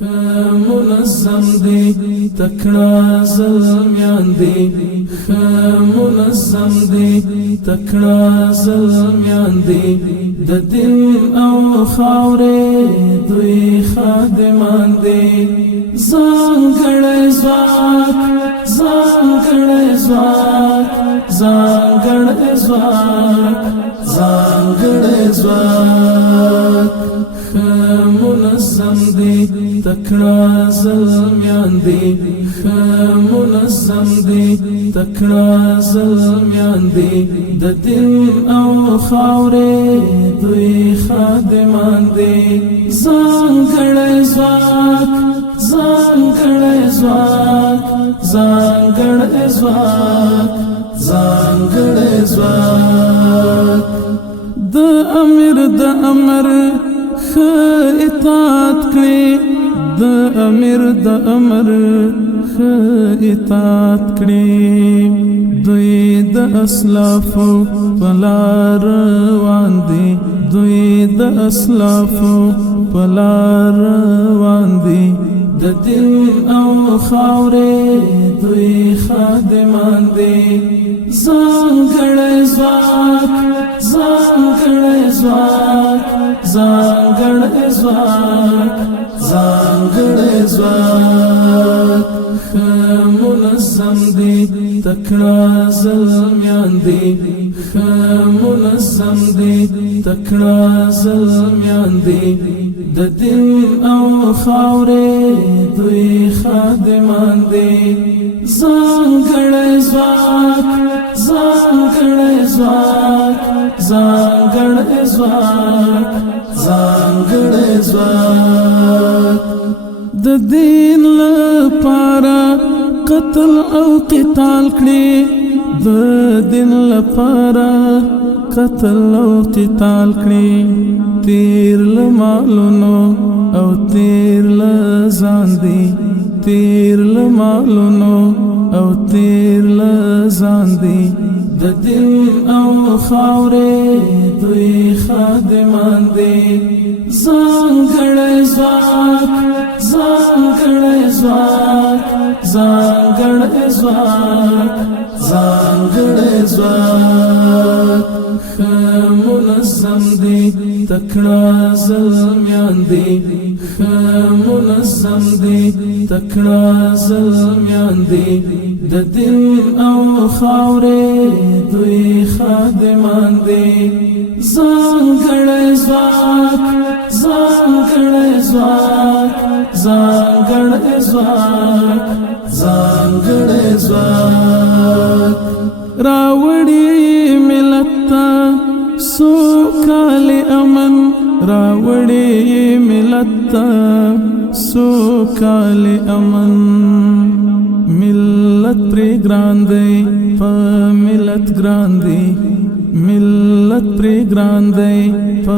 منظم دی تکړه زلمیان دی منظم دی تکړه زلمیان دی د دین او خاورې دوی خادمان دی ځانګړی ځواک ځانګړی ځواک ځانګړی ځواک ځانګړی ځواک منظم دی تکړه زلمیان دی منظم دی تکړه زلمیان دی د دین او خاورې دوی خادمان دی ځانګړی ځواک ځانګړی ځواک ځانګړی ځواک ځانګړی ځواک د امر ښه اطاعت کړي د امر ښه اطاعت کړي دوی د اسلافو په لار روان دي دوی د اسلافو په لار روان دي د دین او خاورې دوی خادمان دي ځانګړی ځواک ځانګړی ځواک ځانګړی ځواک ځانګړی ځواک منظم دی تکړه زلمیان دی منظم دی تکړه زلمیان دی د دین او خاورې دوی خادمان دی ځانګړی ځواک ځانګړی ځواک ځانګړی ځواک ځانګړی ځواک د دین لپاره قتل او قتال کړي د دین لپاره قتل او قتال کړي تیر له مالونو او تیر له ځان دي تیر له مالونو او تیر له ځان دي د دین او خاورې دوی خادمان دي ځانګړی ځواک ځانګړی ځواک ځانګړی ځواک ځانګړی ځواک منظم دی تکړه زلمیان دی منظم دی تکړه زلمیان دی د دین او خاورې دوی خادمان دی ځانګړی ځواک ځانګړی ځواک ځانګړی ځواک ځانګړی ځواک راوړي ملت ته سوکاله امن راوړي ملت ته سوکاله امن ملت پر ګران دی په ملت ګران دی ملت پر ګران دی په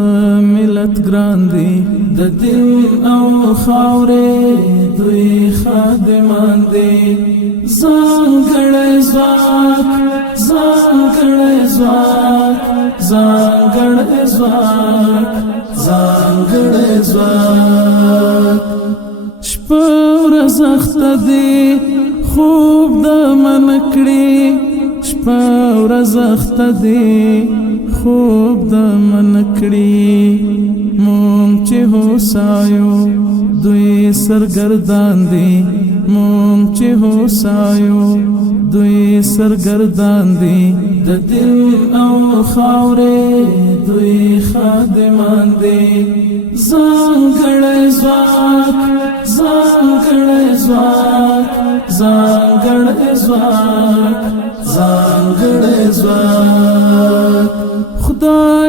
ملت ګران دی د دین او خاورې دوی خادمان دی ځانګړی ځواک ځانګړی ځواک ځانګړی ځواک ځانګړی ځواک شپه ورځ اخته دی خوب د من کړي شپه ورځ اخته دی خوب د من کړي مونږ چې هوسایو دوی سرګردان دي مونږ چې هوسایو دوی سرګردان دي د دین او خاورې دوی خادمان دي ځانګړی ځواک ځانګړی ځواک ځانګړی ځواک ځانګړی ځواک خدای